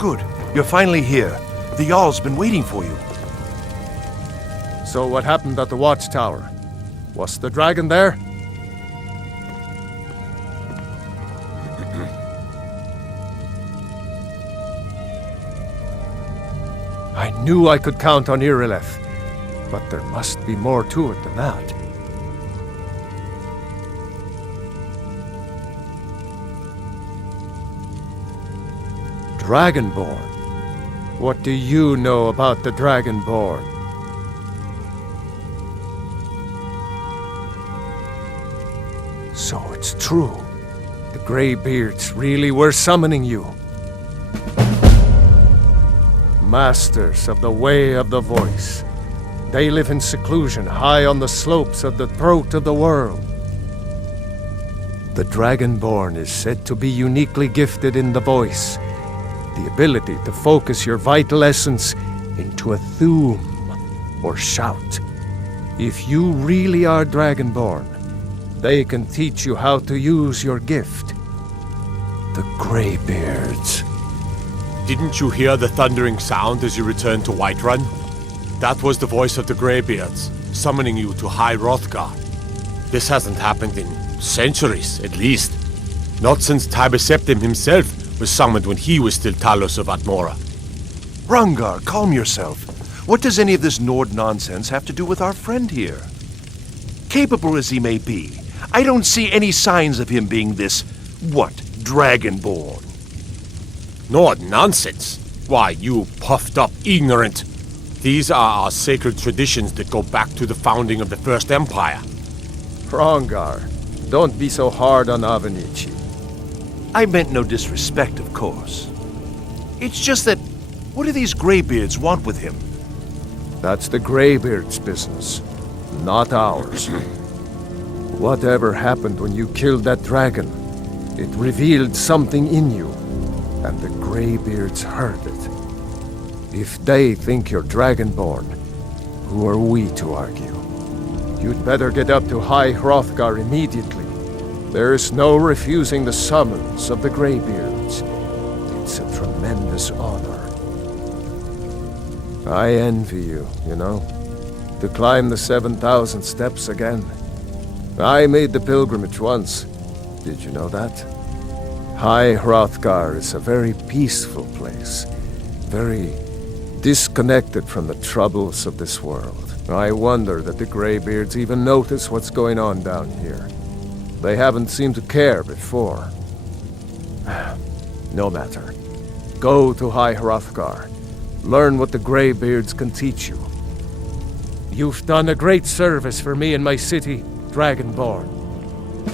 Good. You're finally here. The Jarl's been waiting for you. So what happened at the watchtower? Was the dragon there? I knew I could count on Irileth, but there must be more to it than that. Dragonborn? What do you know about the Dragonborn? So it's true. The Greybeards really were summoning you. Masters of the Way of the Voice. They live in seclusion high on the slopes of the throat of the world. The Dragonborn is said to be uniquely gifted in the voice, the ability to focus your vital essence into a thume or shout. If you really are Dragonborn, they can teach you how to use your gift. The Greybeards. Didn't you hear the thundering sound as you returned to Whiterun? That was the voice of the Greybeards, summoning you to High Hrothgar. This hasn't happened in centuries, at least. Not since Tiber Septim himself was summoned when he was still Talos of Atmora. Hrongar, calm yourself. What does any of this Nord nonsense have to do with our friend here? Capable as he may be, I don't see any signs of him being this, Dragonborn. Nord nonsense? Why, you puffed up ignorant. These are our sacred traditions that go back to the founding of the First Empire. Hrongar, don't be so hard on Avenici. I meant no disrespect, of course. It's just that, what do these Greybeards want with him? That's the Greybeards' business, not ours. Whatever happened when you killed that dragon, it revealed something in you, and the Greybeards heard it. If they think you're Dragonborn, who are we to argue? You'd better get up to High Hrothgar immediately. There's no refusing the summons of the Greybeards. It's a tremendous honor. I envy you, you know, to climb the 7,000 steps again. I made the pilgrimage once. Did you know that? High Hrothgar is a very peaceful place, very disconnected from the troubles of this world. I wonder that the Greybeards even notice what's going on down here. They haven't seemed to care before. No matter. Go to High Hrothgar. Learn what the Greybeards can teach you. You've done a great service for me and my city, Dragonborn.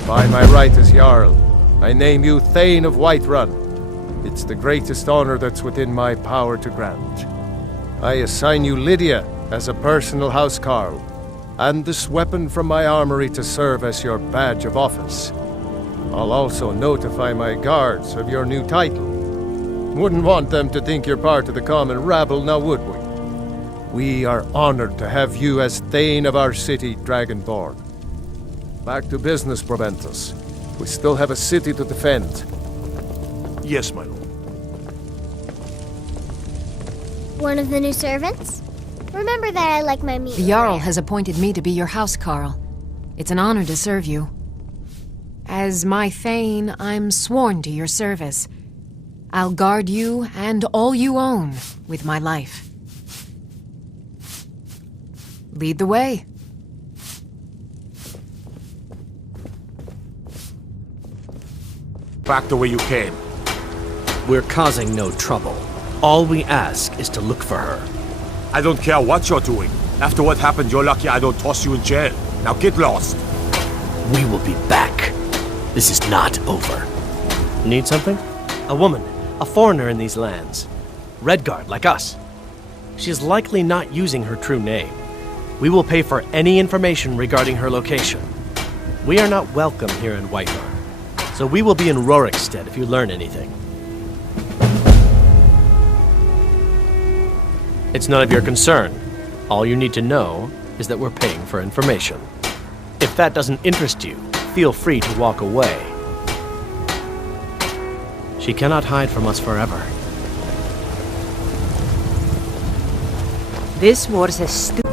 By my right as Jarl, I name you Thane of Whiterun. It's the greatest honor that's within my power to grant. I assign you Lydia as a personal housecarl, and this weapon from my armory to serve as your badge of office. I'll also notify my guards of your new title. Wouldn't want them to think you're part of the common rabble, now would we? We are honored to have you as Thane of our city, Dragonborn. Back to business, Proventus. We still have a city to defend. Yes, my lord. One of the new servants? Remember that I like my meat. The Jarl has appointed me to be your housecarl. It's an honor to serve you. As my Thane, I'm sworn to your service. I'll guard you and all you own with my life. Lead the way. Back the way you came. We're causing no trouble. All we ask is to look for her. I don't care what you're doing. After what happened, you're lucky I don't toss you in jail. Now get lost. We will be back. This is not over. Need something? A woman, a foreigner in these lands. Redguard, like us. She's likely not using her true name. We will pay for any information regarding her location. We are not welcome here in Whiterun, so we will be in Rorikstead if you learn anything. It's none of your concern. All you need to know is that we're paying for information. If that doesn't interest you, feel free to walk away. She cannot hide from us forever. This was a stupid.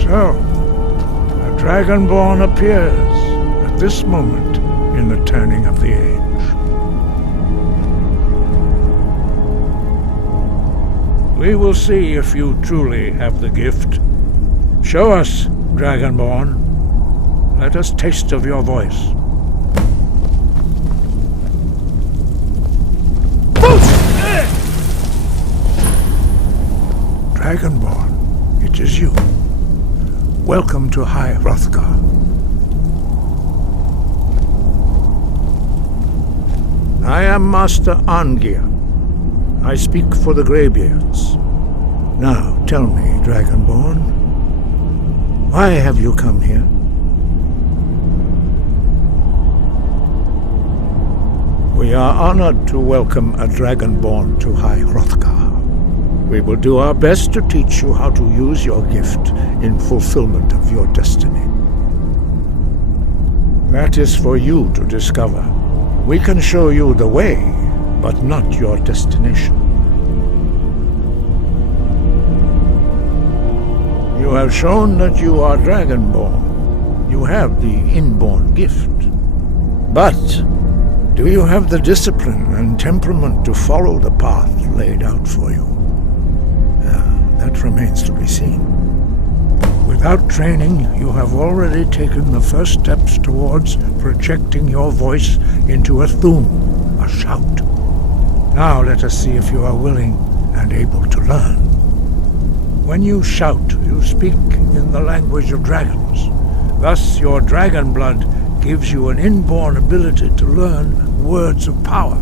So, a Dragonborn appears at this moment in the turning of the age. We will see if you truly have the gift. Show us, Dragonborn. Let us taste of your voice. Dragonborn, it is you. Welcome to High Hrothgar. I am Master Arngeir. I speak for the Greybeards. Now, tell me, Dragonborn, why have you come here? We are honored to welcome a Dragonborn to High Hrothgar. We will do our best to teach you how to use your gift in fulfillment of your destiny. That is for you to discover. We can show you the way, but not your destination. You have shown that you are Dragonborn. You have the inborn gift. But do you have the discipline and temperament to follow the path laid out for you? That remains to be seen. Without training, you have already taken the first steps towards projecting your voice into a thum, a shout. Now let us see if you are willing and able to learn. When you shout, you speak in the language of dragons. Thus, your dragon blood gives you an inborn ability to learn words of power.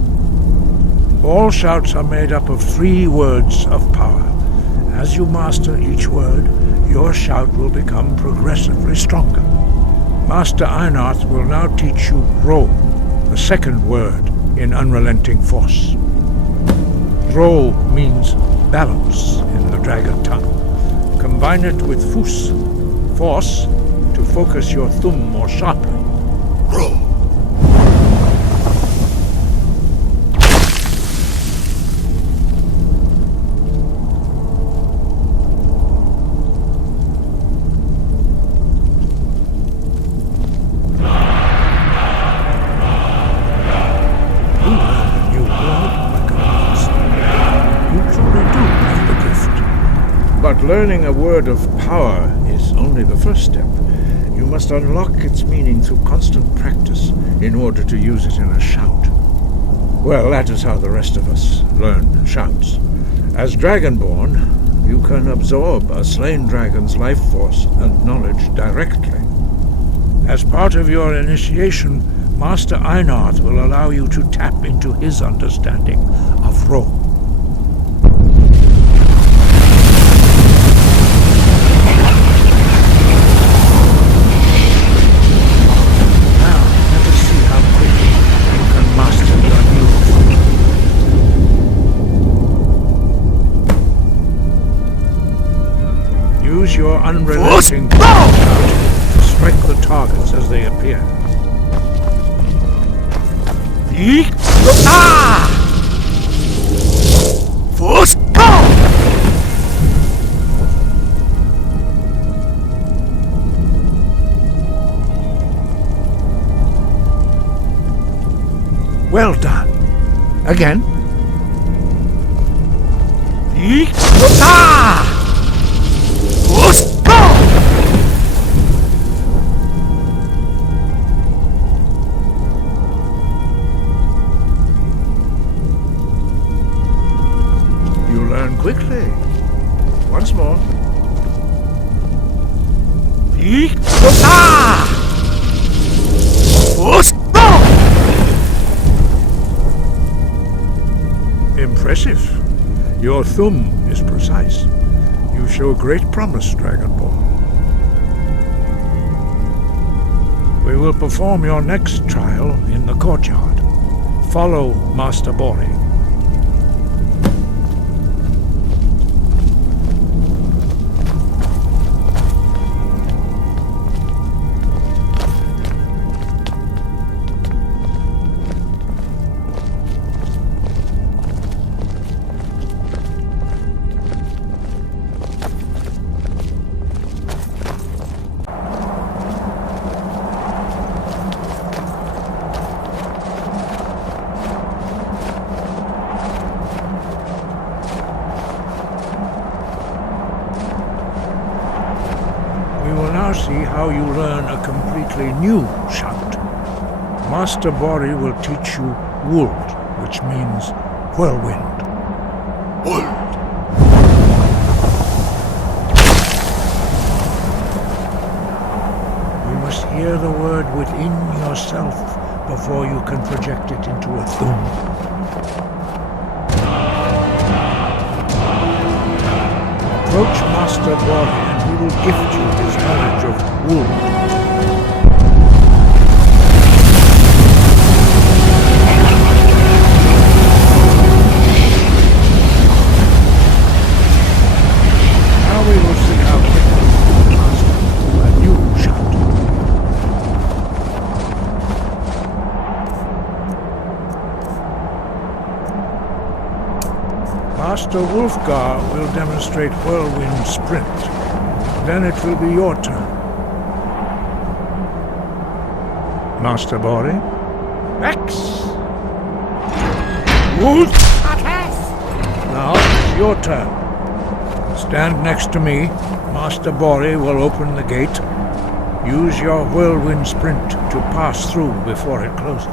All shouts are made up of 3 words of power. As you master each word, your shout will become progressively stronger. Master Einarth will now teach you Ro, the second word in Unrelenting Force. Ro means balance in the dragon tongue. Combine it with Fus, force, to focus your thumb more sharply. Ro. Learning a word of power is only the first step. You must unlock its meaning through constant practice in order to use it in a shout. Well, that is how the rest of us learn shouts. As Dragonborn, you can absorb a slain dragon's life force and knowledge directly. As part of your initiation, Master Einarth will allow you to tap into his understanding of Ro. Use your unrelenting shout to strike the targets as they appear. Well done. Again. You learn quickly. Once more. Impressive. Your thumb is precise. You show great promise, Dragonborn. We will perform your next trial in the courtyard. Follow Master Bori. now see how you learn a completely new shout. Master Bori will teach you Wuld, which means whirlwind. Wuld. You must hear the word within yourself before you can project it into a thum. Approach Master Bori and he will gift you his knowledge of Wuld. Now we will see how quickly you can master a new shout. Master Wulfgar will demonstrate Whirlwind Sprint. Then it will be your turn. Master Bori. Rex! Wuld! Now it's your turn. Stand next to me. Master Bori will open the gate. Use your Whirlwind Sprint to pass through before it closes.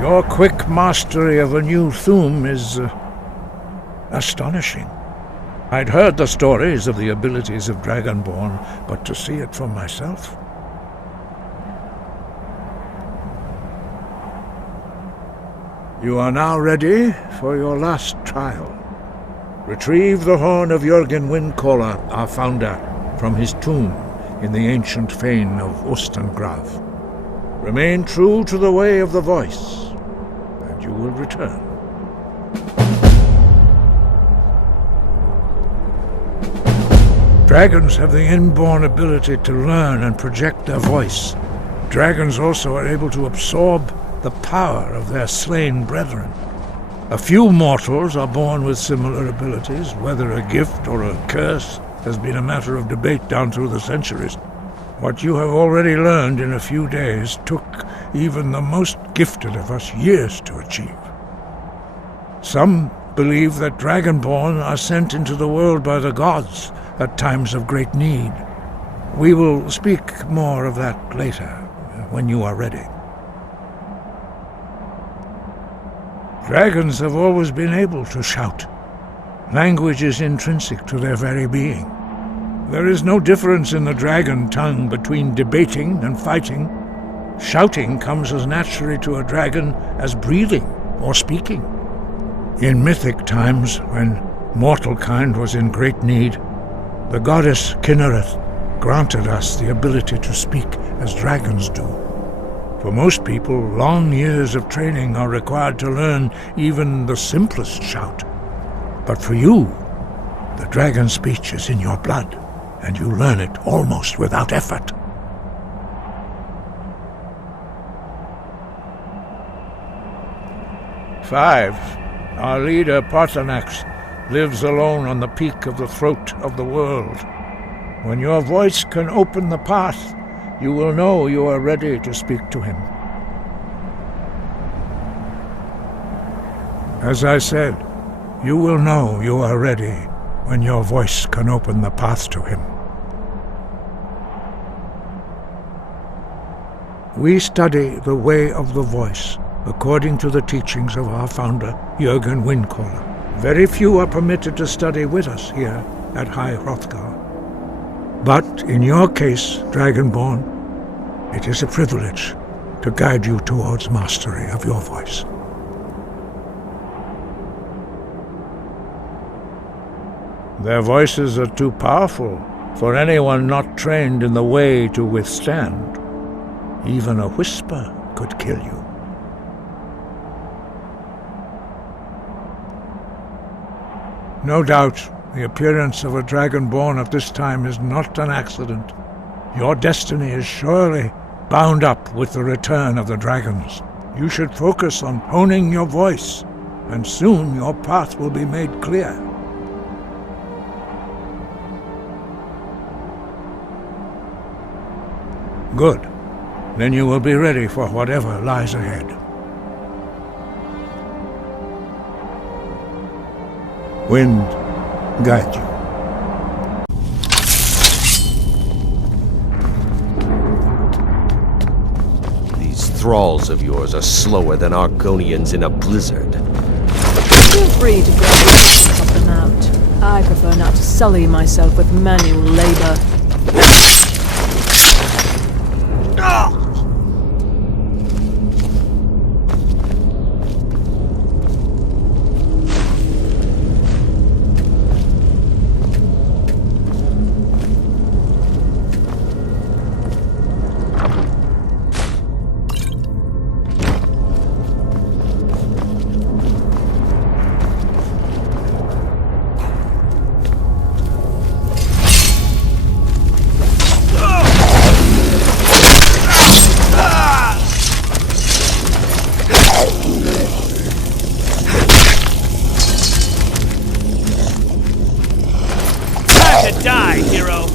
Your quick mastery of a new thum is astonishing. I'd heard the stories of the abilities of Dragonborn, but to see it for myself... You are now ready for your last trial. Retrieve the horn of Jürgen Windcaller, our founder, from his tomb in the ancient fane of Ostengrav. Remain true to the way of the voice, and you will return. Dragons have the inborn ability to learn and project their voice. Dragons also are able to absorb the power of their slain brethren. A few mortals are born with similar abilities. Whether a gift or a curse has been a matter of debate down through the centuries. What you have already learned in a few days took even the most gifted of us years to achieve. Some believe that Dragonborn are sent into the world by the gods at times of great need. We will speak more of that later, when you are ready. Dragons have always been able to shout. Language is intrinsic to their very being. There is no difference in the dragon tongue between debating and fighting. Shouting comes as naturally to a dragon as breathing or speaking. In mythic times, when mortal kind was in great need, the goddess Kinnereth granted us the ability to speak as dragons do. For most people, long years of training are required to learn even the simplest shout. But for you, the dragon speech is in your blood, and you learn it almost without effort. Five. Our leader, Parthenax, lives alone on the peak of the throat of the world. When your voice can open the path, you will know you are ready to speak to him. As I said, you will know you are ready when your voice can open the path to him. We study the way of the voice according to the teachings of our founder, Jürgen Windcaller. Very few are permitted to study with us here at High Hrothgar. But in your case, Dragonborn, it is a privilege to guide you towards mastery of your voice. Their voices are too powerful for anyone not trained in the way to withstand. Even a whisper could kill you. No doubt, the appearance of a Dragonborn at this time is not an accident. Your destiny is surely bound up with the return of the dragons. You should focus on honing your voice, and soon your path will be made clear. Good. Then you will be ready for whatever lies ahead. Wind, guide you. These thralls of yours are slower than Argonians in a blizzard. Feel free to grab and cut them out. I prefer not to sully myself with manual labor. Die, hero!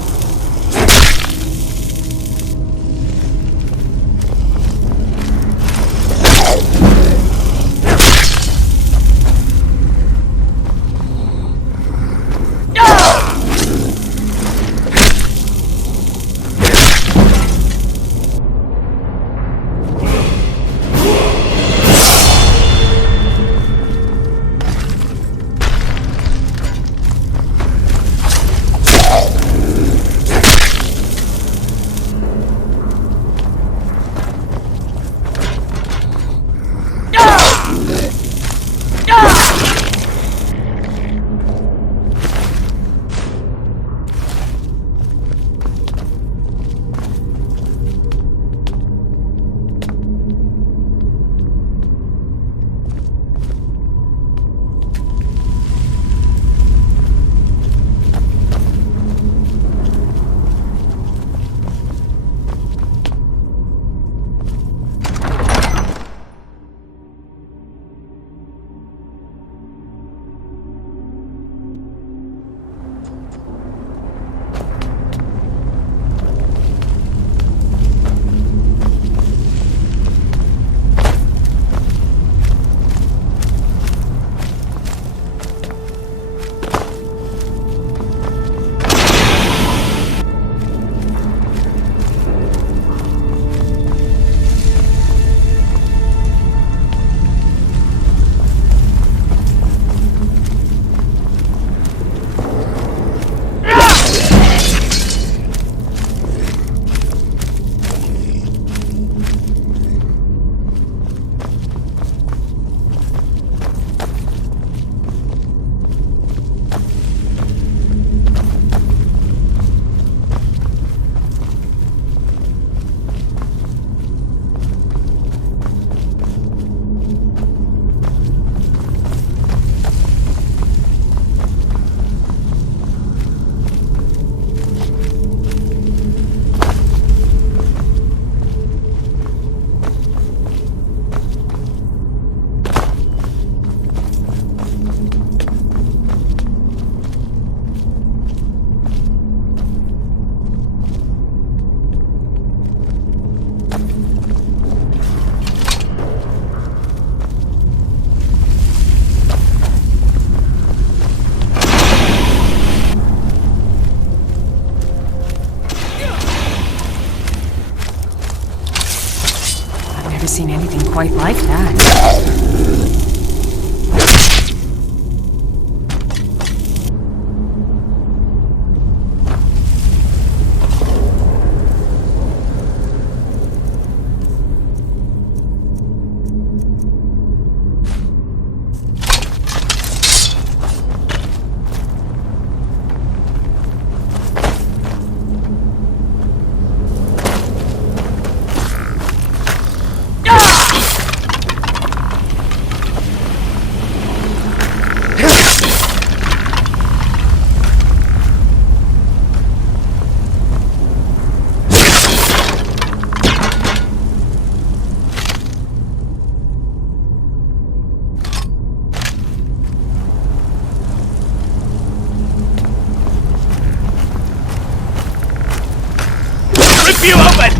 Seen anything quite like that. You open!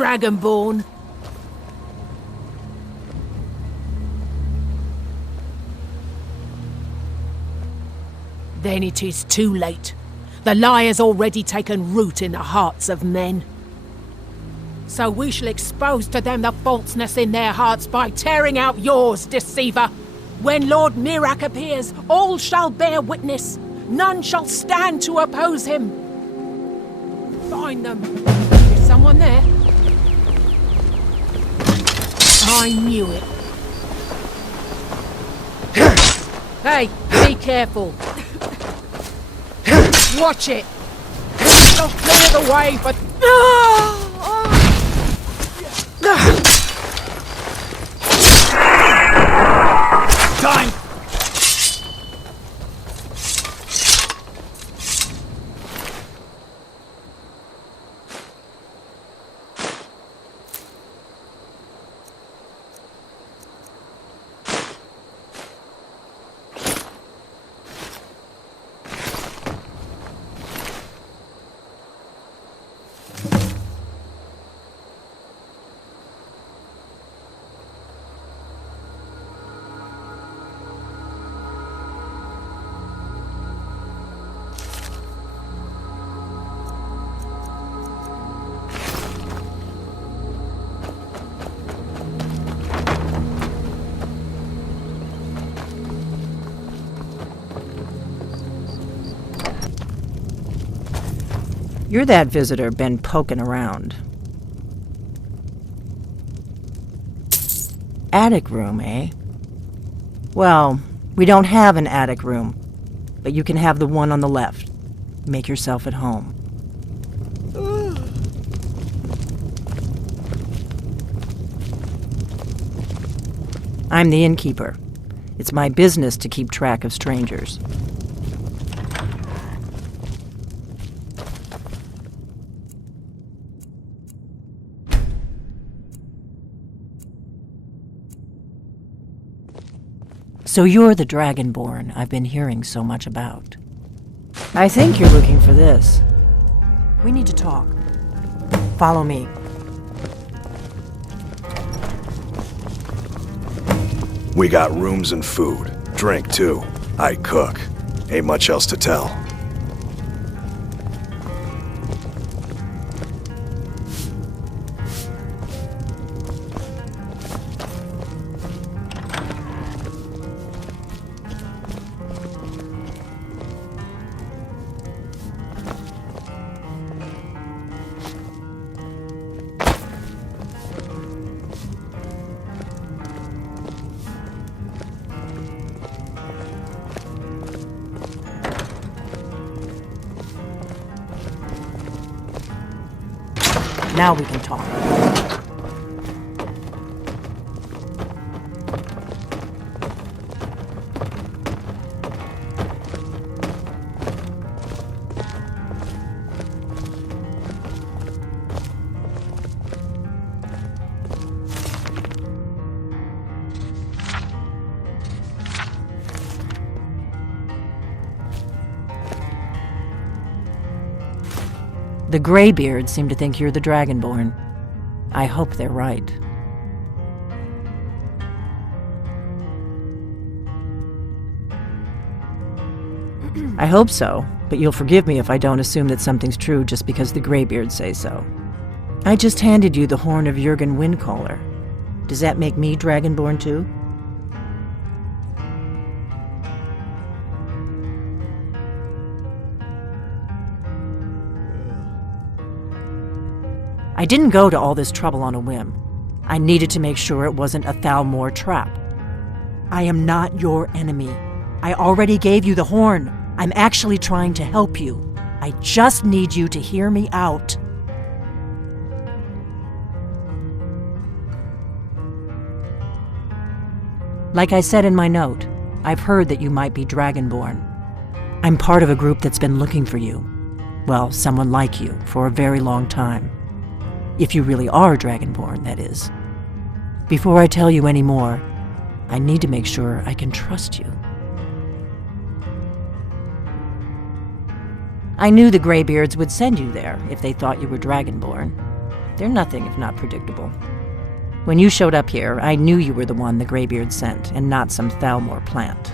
Dragonborn. Then it is too late. The lie has already taken root in the hearts of men. So we shall expose to them the falseness in their hearts by tearing out yours, deceiver. When Lord Mirak appears, all shall bear witness. None shall stand to oppose him. Find them. Is someone there? I knew it. Hey, be careful. Watch it. They'll clear the way, but... Time! You're that visitor been poking around. Attic room, eh? Well, we don't have an attic room, but you can have the one on the left. Make yourself at home. I'm the innkeeper. It's my business to keep track of strangers. So you're the Dragonborn I've been hearing so much about. I think you're looking for this. We need to talk. Follow me. We got rooms and food. Drink, too. I cook. Ain't much else to tell. Now we can talk. The Greybeards seem to think you're the Dragonborn. I hope they're right. I hope so, but you'll forgive me if I don't assume that something's true just because the Greybeards say so. I just handed you the horn of Jurgen Windcaller. Does that make me Dragonborn too? I didn't go to all this trouble on a whim. I needed to make sure it wasn't a Thalmor trap. I am not your enemy. I already gave you the horn. I'm actually trying to help you. I just need you to hear me out. Like I said in my note, I've heard that you might be Dragonborn. I'm part of a group that's been looking for you. Well, someone like you, for a very long time. If you really are Dragonborn, that is. Before I tell you any more, I need to make sure I can trust you. I knew the Greybeards would send you there if they thought you were Dragonborn. They're nothing if not predictable. When you showed up here, I knew you were the one the Greybeard sent, and not some Thalmor plant.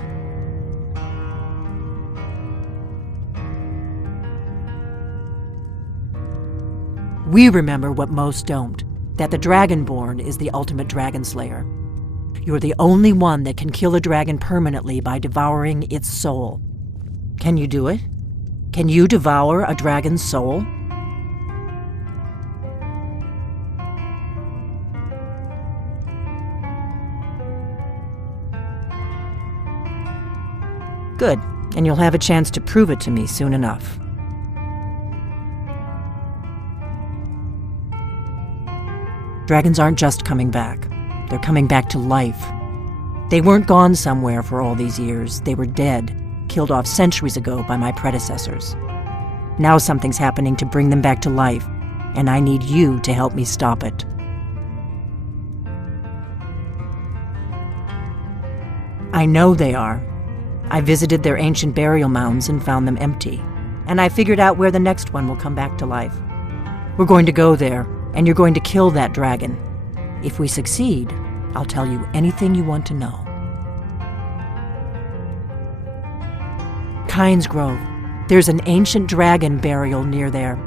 We remember what most don't, that the Dragonborn is the ultimate dragon slayer. You're the only one that can kill a dragon permanently by devouring its soul. Can you do it? Can you devour a dragon's soul? Good, and you'll have a chance to prove it to me soon enough. Dragons aren't just coming back. They're coming back to life. They weren't gone somewhere for all these years. They were dead, killed off centuries ago by my predecessors. Now something's happening to bring them back to life, and I need you to help me stop it. I know they are. I visited their ancient burial mounds and found them empty, and I figured out where the next one will come back to life. We're going to go there, and you're going to kill that dragon. If we succeed, I'll tell you anything you want to know. Kynes Grove. There's an ancient dragon burial near there.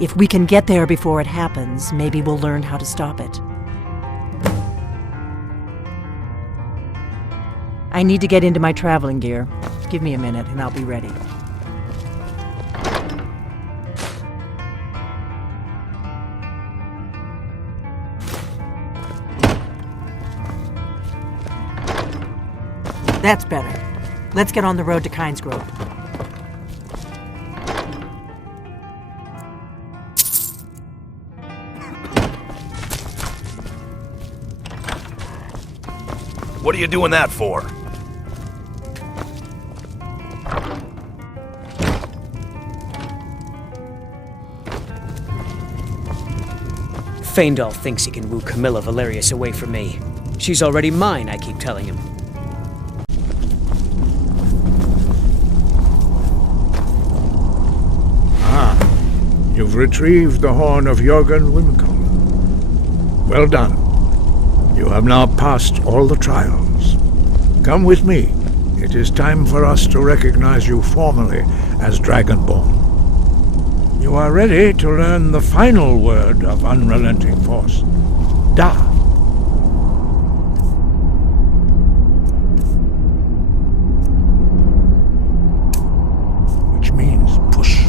If we can get there before it happens, maybe we'll learn how to stop it. I need to get into my traveling gear. Give me a minute and I'll be ready. That's better. Let's get on the road to Kynes Grove. What are you doing that for? Faendal thinks he can woo Camilla Valerius away from me. She's already mine, I keep telling him. You've retrieved the horn of Jorgen Wimcombe. Well done. You have now passed all the trials. Come with me. It is time for us to recognize you formally as Dragonborn. You are ready to learn the final word of unrelenting force. Da. Which means push.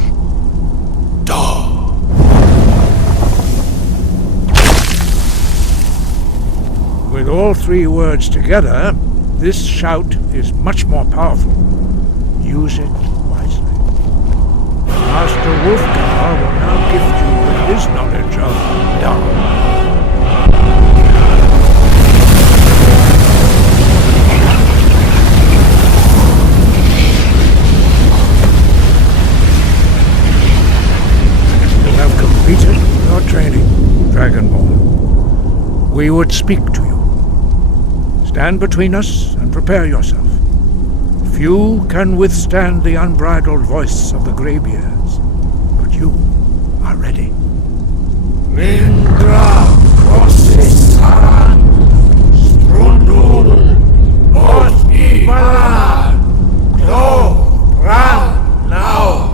With all three words together, this shout is much more powerful. Use it wisely. Master Wolfgar will now gift you with his knowledge of Da. You have completed your training, Dragonborn. We would speak to you. Stand between us and prepare yourself. Few can withstand the unbridled voice of the Greybeards, but you are ready. Lindra Rosisan Strundul Osti Balan Go Ram now.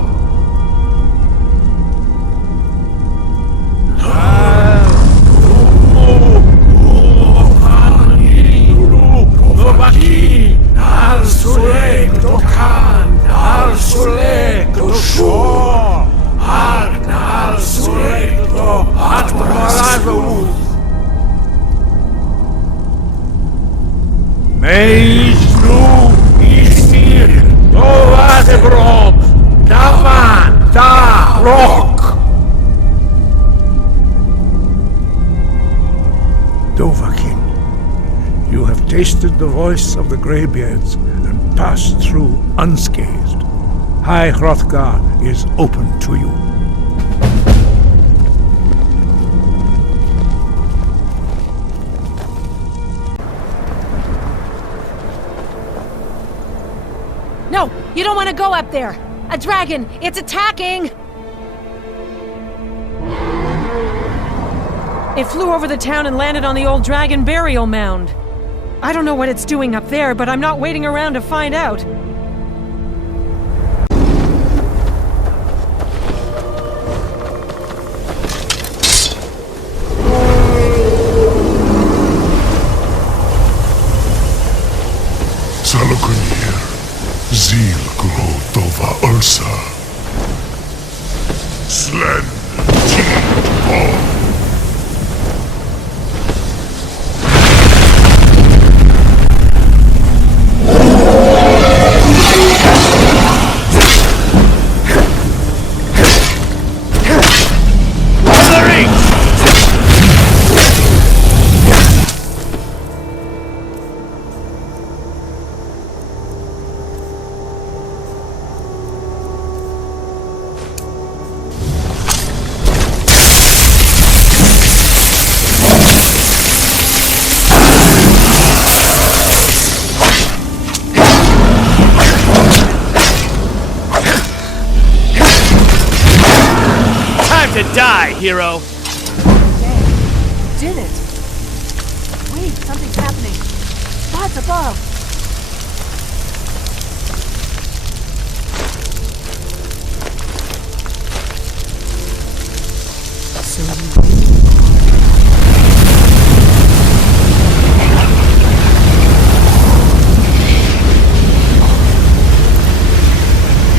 Dovahkiin, you have tasted the voice of the Greybeards and passed through unscathed. High Hrothgar is open to you. No, you don't want to go up there. A dragon, it's attacking! It flew over the town and landed on the old dragon burial mound. I don't know what it's doing up there, but I'm not waiting around to find out. Salakunir, Zil Grotova Ursa. Slen T-Ball. To die, hero! Dang, did it! Wait, something's happening. Spots above!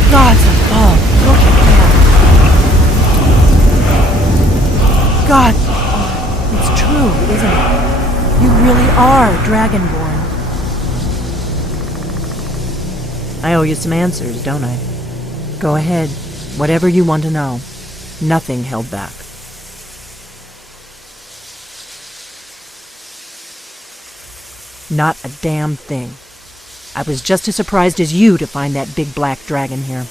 Gods above! Look at that! God, it's true, isn't it? You really are Dragonborn. I owe you some answers, don't I? Go ahead. Whatever you want to know. Nothing held back. Not a damn thing. I was just as surprised as you to find that big black dragon here.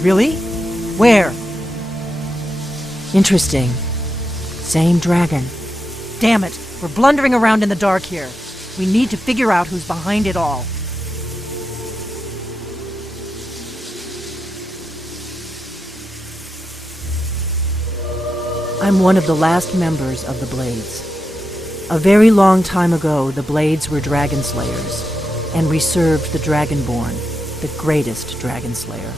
Really? Where? Interesting. Same dragon. Damn it, we're blundering around in the dark here. We need to figure out who's behind it all. I'm one of the last members of the Blades. A very long time ago, the Blades were dragon slayers, and we served the Dragonborn, the greatest dragon slayer.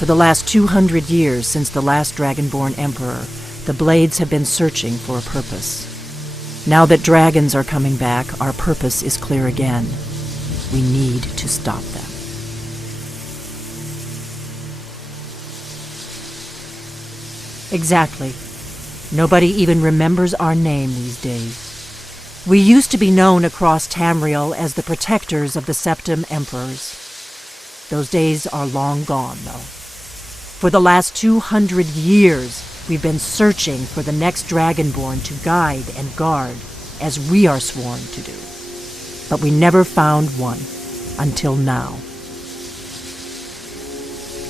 For the last 200 years since the last Dragonborn Emperor, the Blades have been searching for a purpose. Now that dragons are coming back, our purpose is clear again. We need to stop them. Exactly. Nobody even remembers our name these days. We used to be known across Tamriel as the protectors of the Septim Emperors. Those days are long gone, though. For the last 200 years, we've been searching for the next Dragonborn to guide and guard, as we are sworn to do. But we never found one, until now.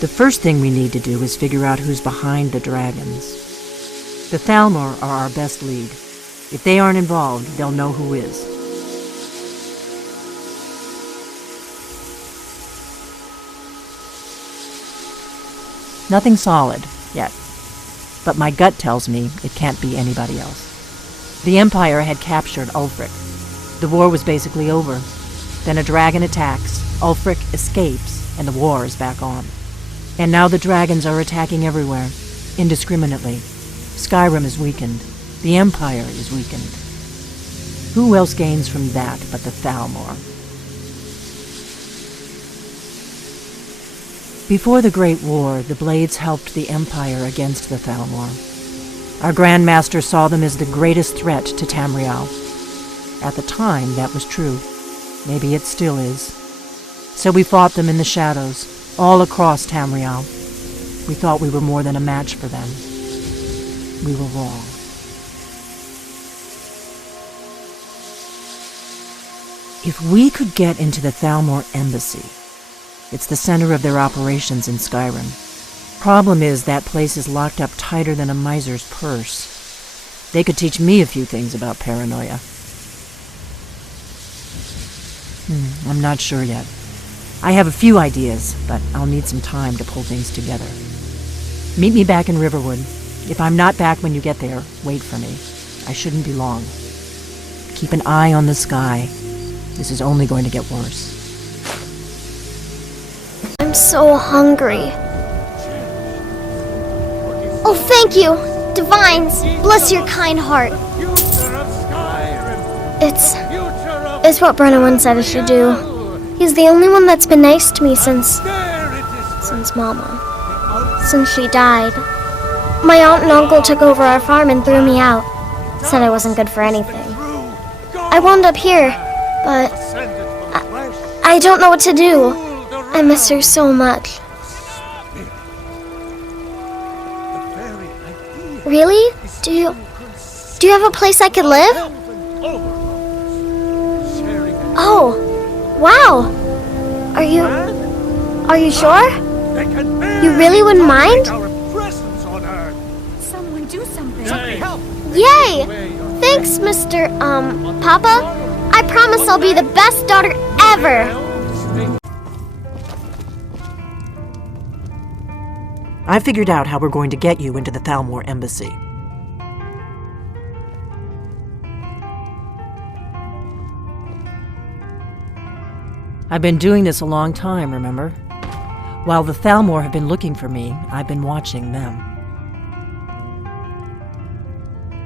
The first thing we need to do is figure out who's behind the dragons. The Thalmor are our best lead. If they aren't involved, they'll know who is. Nothing solid, yet. But my gut tells me it can't be anybody else. The Empire had captured Ulfric. The war was basically over. Then a dragon attacks, Ulfric escapes, and the war is back on. And now the dragons are attacking everywhere, indiscriminately. Skyrim is weakened. The Empire is weakened. Who else gains from that but the Thalmor? Before the Great War, the Blades helped the Empire against the Thalmor. Our Grand Master saw them as the greatest threat to Tamriel. At the time, that was true. Maybe it still is. So we fought them in the shadows, all across Tamriel. We thought we were more than a match for them. We were wrong. If we could get into the Thalmor embassy, it's the center of their operations in Skyrim. Problem is, that place is locked up tighter than a miser's purse. They could teach me a few things about paranoia. I'm not sure yet. I have a few ideas, but I'll need some time to pull things together. Meet me back in Riverwood. If I'm not back when you get there, wait for me. I shouldn't be long. Keep an eye on the sky. This is only going to get worse. I'm so hungry. Oh, thank you, Divines. Bless your kind heart. It's what Brennan said I should do. He's the only one that's been nice to me since Mama. Since she died. My aunt and uncle took over our farm and threw me out. Said I wasn't good for anything. I wound up here, but I don't know what to do. I miss her so much. Really? Do you have a place I could live? Oh, wow. Are you sure? You really wouldn't mind? Someone do something. Yay! Thanks, Mr. Papa. I promise I'll be the best daughter ever. I figured out how we're going to get you into the Thalmor Embassy. I've been doing this a long time, remember? While the Thalmor have been looking for me, I've been watching them.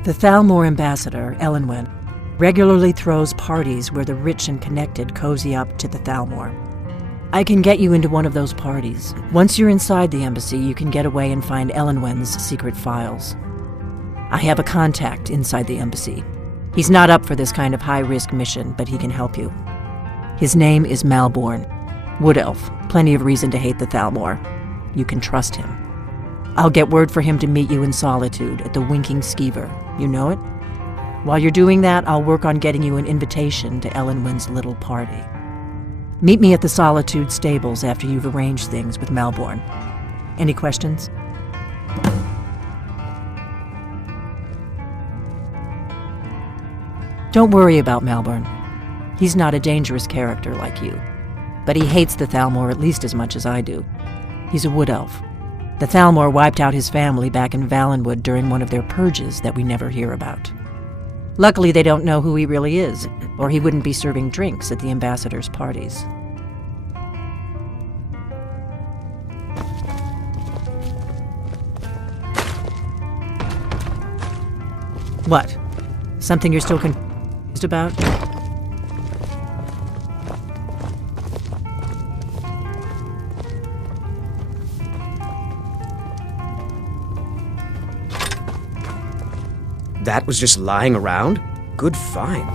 The Thalmor ambassador, Elenwen, regularly throws parties where the rich and connected cozy up to the Thalmor. I can get you into one of those parties. Once you're inside the embassy, you can get away and find Elenwen's secret files. I have a contact inside the embassy. He's not up for this kind of high-risk mission, but he can help you. His name is Malborn. Wood Elf. Plenty of reason to hate the Thalmor. You can trust him. I'll get word for him to meet you in Solitude at the Winking Skeever. You know it? While you're doing that, I'll work on getting you an invitation to Elenwen's little party. Meet me at the Solitude stables after you've arranged things with Malborn. Any questions? Don't worry about Malborn. He's not a dangerous character like you. But he hates the Thalmor at least as much as I do. He's a wood elf. The Thalmor wiped out his family back in Valenwood during one of their purges that we never hear about. Luckily, they don't know who he really is, or he wouldn't be serving drinks at the ambassador's parties. What? Something you're still confused about? That was just lying around? Good find.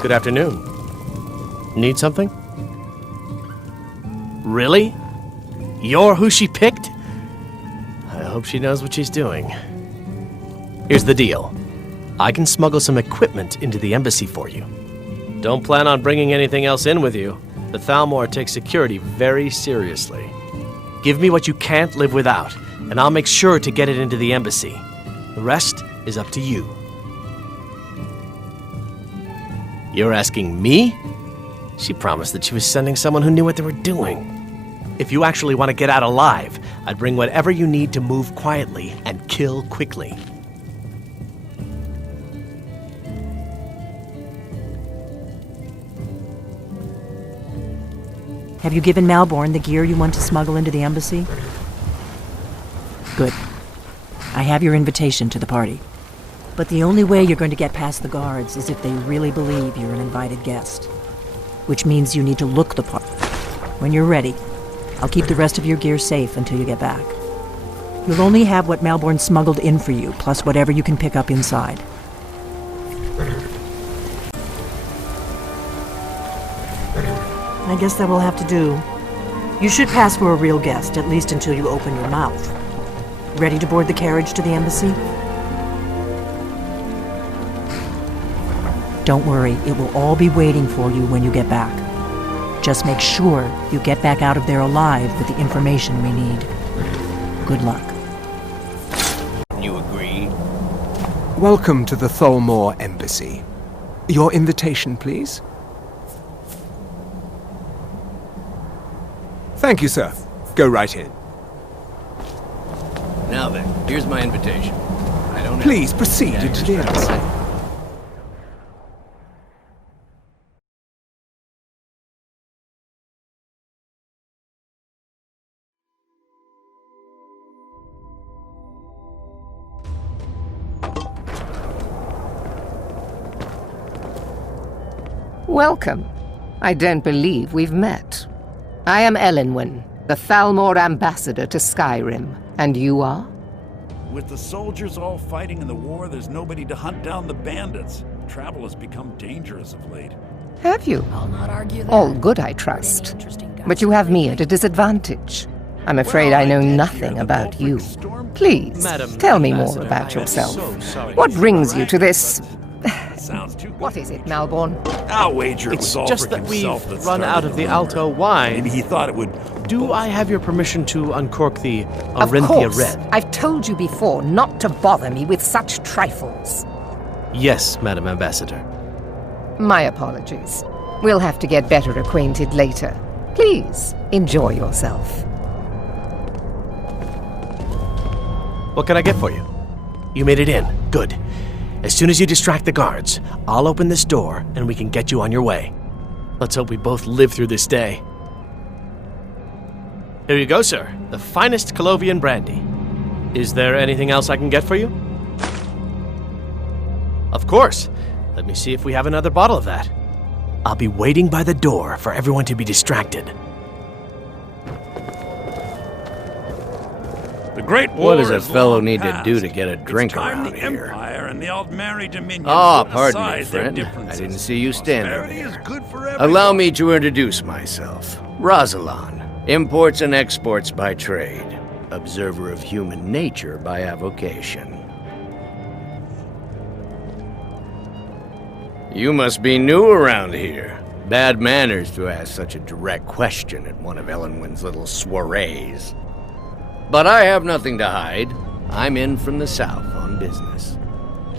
Good afternoon. Need something? Really? You're who she picked? I hope she knows what she's doing. Here's the deal. I can smuggle some equipment into the embassy for you. Don't plan on bringing anything else in with you. The Thalmor takes security very seriously. Give me what you can't live without, and I'll make sure to get it into the embassy. The rest is up to you. You're asking me? She promised that she was sending someone who knew what they were doing. If you actually want to get out alive, I'd bring whatever you need to move quietly and kill quickly. Have you given Malborn the gear you want to smuggle into the embassy? Good. I have your invitation to the party. But the only way you're going to get past the guards is if they really believe you're an invited guest. Which means you need to look the part. When you're ready, I'll keep the rest of your gear safe until you get back. You'll only have what Malborn smuggled in for you, plus whatever you can pick up inside. I guess that will have to do. You should pass for a real guest, at least until you open your mouth. Ready to board the carriage to the embassy? Don't worry, it will all be waiting for you when you get back. Just make sure you get back out of there alive with the information we need. Good luck. You agree? Welcome to the Tholmor Embassy. Your invitation, please? Thank you, sir. Go right in. Now then, here's my invitation. I don't Please proceed into the embassy. Welcome. I don't believe we've met. I am Elenwen, the Thalmor ambassador to Skyrim. And you are? With the soldiers all fighting in the war, there's nobody to hunt down the bandits. Travel has become dangerous of late. Have you? I'll not argue that. All good, I trust. But you have me at a disadvantage. I'm afraid I know nothing about you. Please, tell me more about yourself. What brings you to this... What is it, Malborn? I'll wager it was all just for that we've himself run out of the Alto wine. Maybe he thought it would... Do I have your permission to uncork the Of Arinthia course. Red? I've told you before not to bother me with such trifles. Yes, Madam Ambassador. My apologies. We'll have to get better acquainted later. Please, enjoy yourself. What can I get for you? You made it in. Good. As soon as you distract the guards, I'll open this door and we can get you on your way. Let's hope we both live through this day. Here you go, sir. The finest Colovian brandy. Is there anything else I can get for you? Of course. Let me see if we have another bottle of that. I'll be waiting by the door for everyone to be distracted. The Great War What does a is fellow long need to past. do to get a drink It's time around the here? Empire and the Aldmeri Dominion Ah, put pardon me, aside their friend. I differences. didn't see you standing Prosperity there. is good for Allow everyone. me to introduce myself. Rosalan, imports and exports by trade. Observer of human nature by avocation. You must be new around here. Bad manners to ask such a direct question at one of Elenwen's little soirees. But I have nothing to hide. I'm in from the south on business.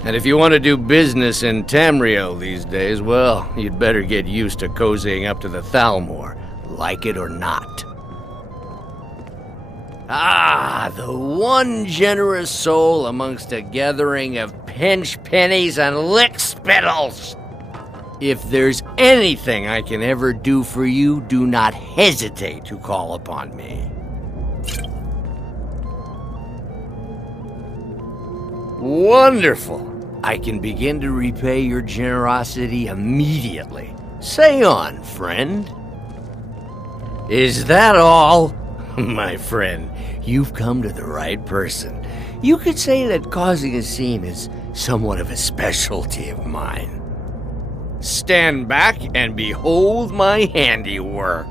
And if you want to do business in Tamriel these days, well, you'd better get used to cozying up to the Thalmor, like it or not. Ah, the one generous soul amongst a gathering of pinch pennies and lick spittles. If there's anything I can ever do for you, do not hesitate to call upon me. Wonderful. I can begin to repay your generosity immediately. Say on, friend. Is that all? My friend, you've come to the right person. You could say that causing a scene is somewhat of a specialty of mine. Stand back and behold my handiwork.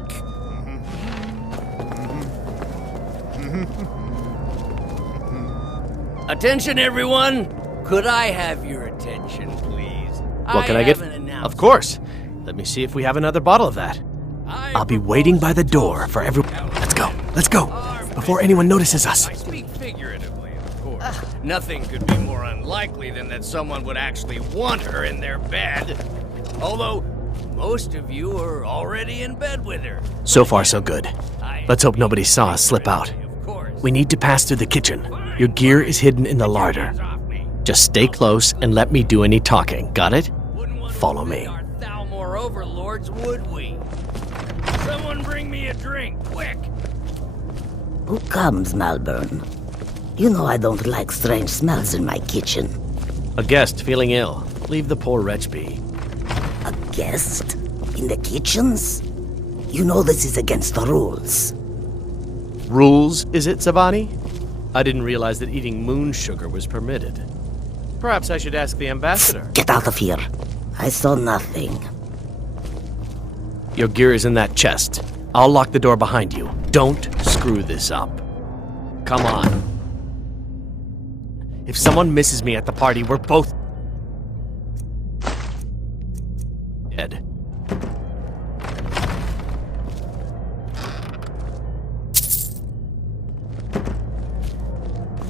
Attention, everyone! Could I have your attention, please? What can I get? Of course. Let me see if we have another bottle of that. I'll be waiting by the door for everyone. Let's go. Let's go. Before anyone notices us. I speak figuratively, of course. Nothing could be more unlikely than that someone would actually want her in their bed. Although, most of you are already in bed with her. So far, so good. Let's hope nobody saw us slip out. We need to pass through the kitchen. Your gear is hidden in the larder. Just stay close and let me do any talking. Got it? Follow me. Thalmor overlords, would we? Someone bring me a drink, quick! Who comes, Malborn? You know I don't like strange smells in my kitchen. A guest feeling ill. Leave the poor wretch be. A guest? In the kitchens? You know this is against the rules. Rules, is it, Zavani? I didn't realize that eating moon sugar was permitted. Perhaps I should ask the ambassador. Get out of here. I saw nothing. Your gear is in that chest. I'll lock the door behind you. Don't screw this up. Come on. If someone misses me at the party, we're both dead.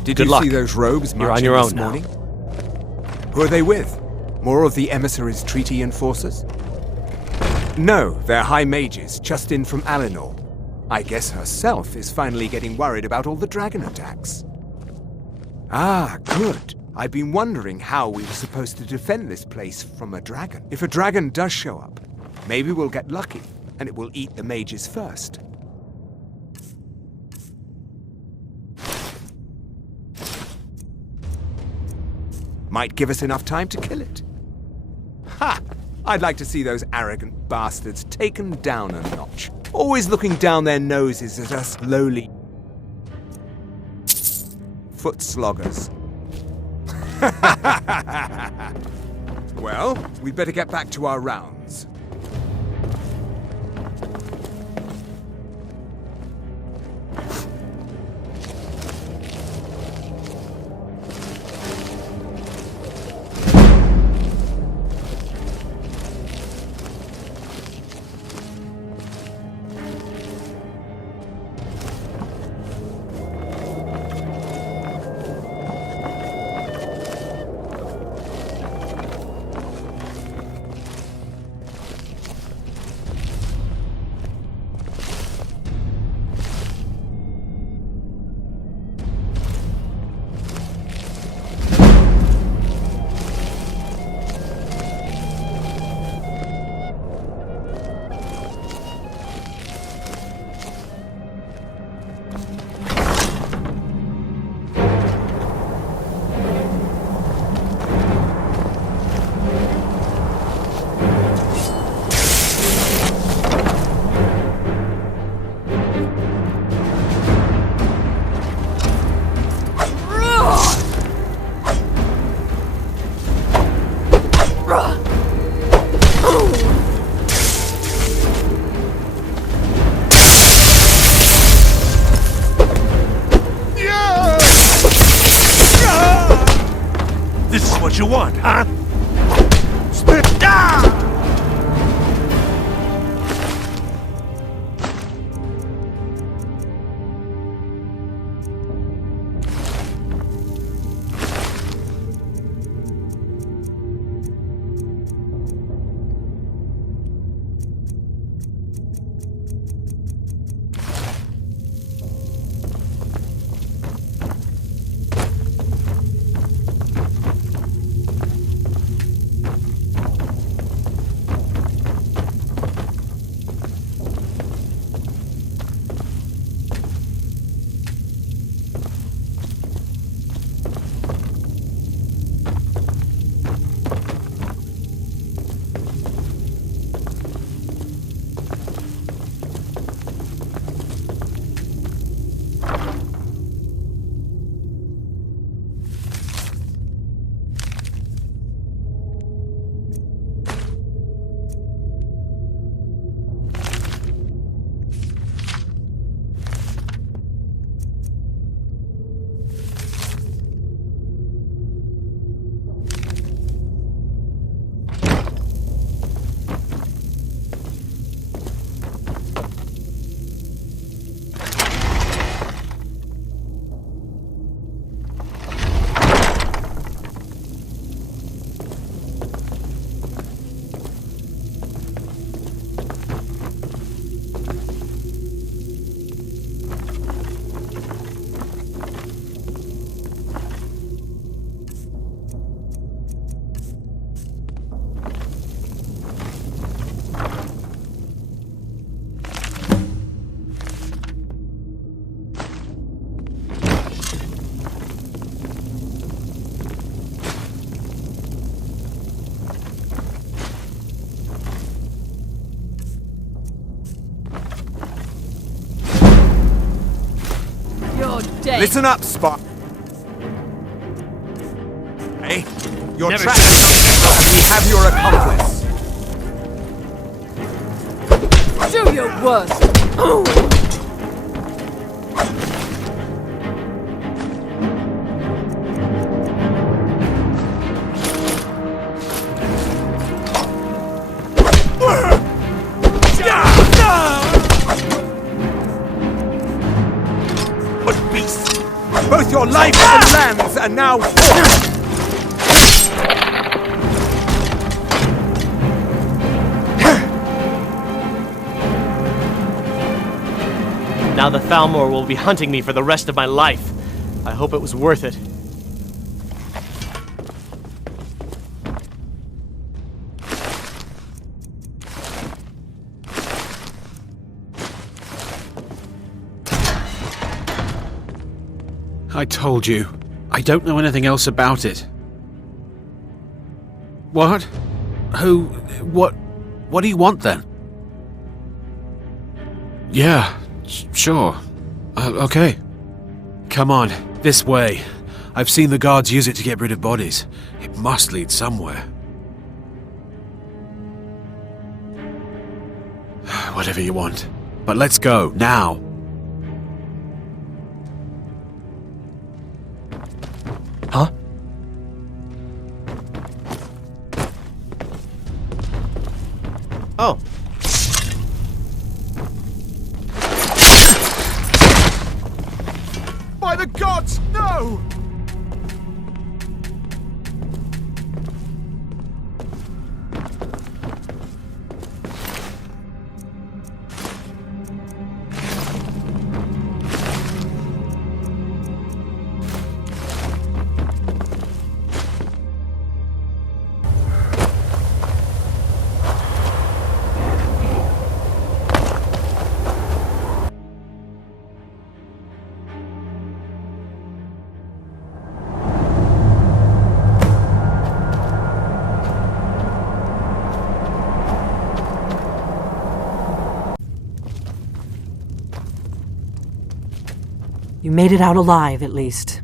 Did Good you luck. see those rogues You're on marching your this own now. morning? Who are they with? More of the emissaries' treaty enforcers? No, they're high mages, just in from Alinor. I guess herself is finally getting worried about all the dragon attacks. Ah, good. I've been wondering how we were supposed to defend this place from a dragon. If a dragon does show up, maybe we'll get lucky, and it will eat the mages first. Might give us enough time to kill it. Ha! I'd like to see those arrogant bastards taken down a notch. Always looking down their noses at us lowly foot sloggers. Well, we'd better get back to our rounds. This is what you want, huh? Listen up, Spot. Hey, you're Never trapped. We have your accomplice. Do your worst. Your life and lands are now Now the Thalmor will be hunting me for the rest of my life. I hope it was worth it. I told you. I don't know anything else about it. What? Who? What do you want then? Yeah, sure. Okay. Come on, this way. I've seen the guards use it to get rid of bodies. It must lead somewhere. Whatever you want. But let's go, now. Huh? Oh. By the gods, no! You made it out alive, at least.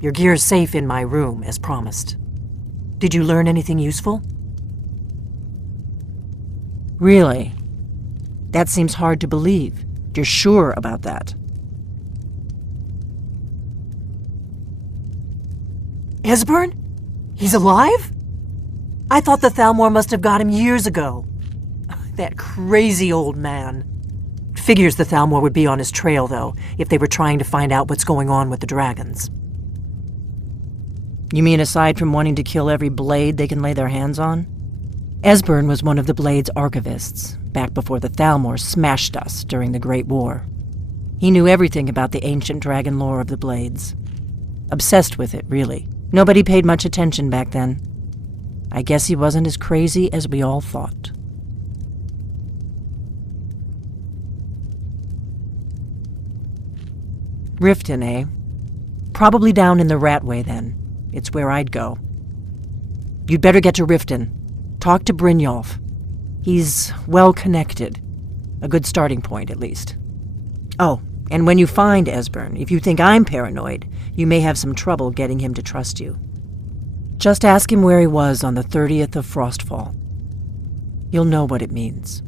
Your gear's safe in my room, as promised. Did you learn anything useful? Really? That seems hard to believe. You're sure about that? Esbern? He's alive? I thought the Thalmor must have got him years ago. That crazy old man. Figures the Thalmor would be on his trail, though, if they were trying to find out what's going on with the dragons. You mean aside from wanting to kill every blade they can lay their hands on? Esbern was one of the Blade's archivists, back before the Thalmor smashed us during the Great War. He knew everything about the ancient dragon lore of the Blades. Obsessed with it, really. Nobody paid much attention back then. I guess he wasn't as crazy as we all thought. Riften, eh? Probably down in the Ratway, then. It's where I'd go. You'd better get to Riften. Talk to Brynjolf. He's well-connected. A good starting point, at least. Oh, and when you find Esbern, if you think I'm paranoid, you may have some trouble getting him to trust you. Just ask him where he was on the 30th of Frostfall. You'll know what it means.